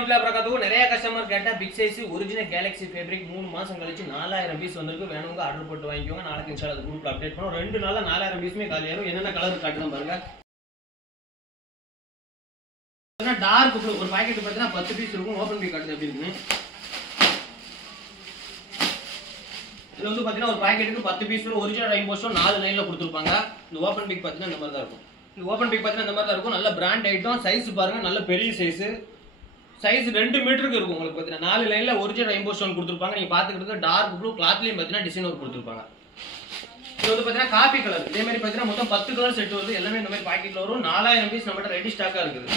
நிறைய கஸ்டமர் கேட்டா big size original galaxy fabric 3 மாசம் கழிச்சு 4000 பீஸ் வந்திருக்கு. வேணுங்க ஆர்டர் போட்டு வாங்கிக்கோங்க. நாளைக்கு இன்ஷா அல்லாஹ் குரூப்ல அப்டேட் பண்ணுவோம். 2 நாள்ல 4000 பீஸ்மே காலியாகும். என்னென்ன கலர் காட்டுதான் பாருங்க. டார்க் ப்ளூ ஒரு பாக்கெட் பார்த்தீங்கன்னா 10 பீஸ் இருக்கும். ஓபன் பண்ணி காட்டுது எப்படி இருக்குன்னு. இது வந்து பார்த்தீங்கன்னா ஒரு பாக்கெட்டுக்கு 10 பீஸ் ஒரிஜினல் ரெயின்போ ஸ்டோன் 4 லைன்ல கொடுத்துருப்பாங்க. இந்த ஓபன் பிக் பார்த்தீங்கன்னா இந்த மாதிரி தான் இருக்கும். இந்த ஓபன் பிக் பார்த்தீங்கன்னா இந்த மாதிரி தான் இருக்கும். நல்ல பிராண்ட் ஐட்டம். சைஸ் பாருங்க நல்ல பெரிய சைஸ். சைஸ் 2 மீட்டருக்கு இருக்கும். உங்களுக்கு பார்த்தீங்கன்னா 4 லைன்ல ஒரிஜினல் ரெயின்போ ஸ்டோன் கொடுத்துருப்பாங்க. நீங்க பார்த்துக்கிட்டு டார்க் ப்ளூ கிளாத்லயும் பார்த்தீங்கன்னா டிசைன் ஒர்க் கொடுத்துருப்பாங்க. இது வந்து பார்த்தீங்கன்னா காபி கலர். இதே மாதிரி பார்த்தீங்கன்னா மொத்தம் 10 கலர் செட் வருது. எல்லாமே இந்த மாதிரி பாக்கெட்ல வரும். 4000 பீஸ் நம்மகிட்ட ரெடி ஸ்டாக்கா இருக்குது.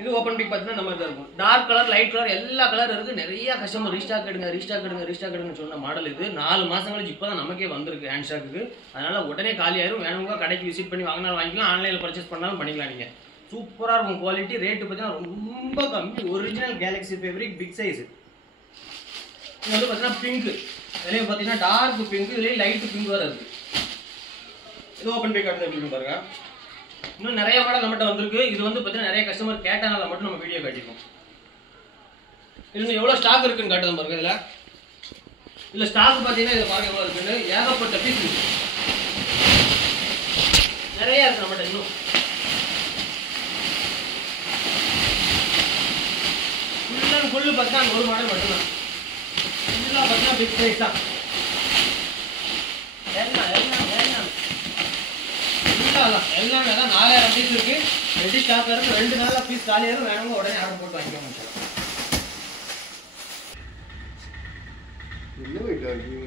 இது ஓபன் பிக் பார்த்தீங்கன்னா இந்த மாதிரி தான் இருக்கும். டார்க் கலர் லைட் கலர் எல்லா கலர் இருக்கு. நிறைய கஸ்டமர் ரீஸ்டாக் எடுங்க சொன்ன மாடல் இது. 4 மாசம் கழிச்சு இப்பதான் நமக்கே வந்திருக்கு ஹேண்ட் ஸ்டாக்கு. அதனால உடனே காலி ஆயிரும். வேணுங்க கடைக்கு விசிட் பண்ணி வாங்கினாலும் வாங்கிக்கலாம். ஆன்லைன்ல பர்ச்சேஸ் பண்ணாலும் பண்ணிக்கலாம். நீங்க சூப்பரா இருக்கும். குவாலிட்டி ரேட் பார்த்தீங்கன்னா ரொம்ப கம்மி. Original galaxy fabric big size. இது வந்து பார்த்தீங்கன்னா பிங்க். இதுலயும் பார்த்தீங்கன்னா டார்க் பிங்க், இதுலயும் லைட் பிங்க் வேற இருக்கு. இது ஓபன் பிக் காட்டுது அப்படின்னு பாருங்க. இன்னும் நிறைய மாடல் நம்மகிட்ட வந்திருக்கு. இது வந்து பார்த்தீங்கன்னா நிறைய கஸ்டமர் கேட்டனால மட்டும் நம்ம வீடியோ காட்டியிருக்கோம். இதுல எவ்வளவு ஸ்டாக் இருக்குன்னு காட்டுதான் பாருங்க. இதுல ஸ்டாக் பார்த்தீங்கன்னா இதை பாருங்க எவ்வளவு இருக்குன்னு. ஏகப்பட்ட பீஸ் நிறைய இருக்கு நம்மகிட்ட. இன்னும் ஃபுல்லு பார்த்தீங்கன்னா ஒரு மாடல் மட்டும்தான். ஃபுல்லாக பார்த்தீங்கன்னா பிக் சைஸ் தான். எல்லாம் 4000 பீஸ் இருக்கு. ரெடி ஸ்டாக் இருக்கு. 2 நாள்ல பீஸ் காலியாகும். வேணுங்க உடனே ஆர்டர் போட்டு வாங்கிக்கோங்க. என்ன வெயிட் ஆகுது?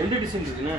2 டிசைன் இருக்குண்ணே.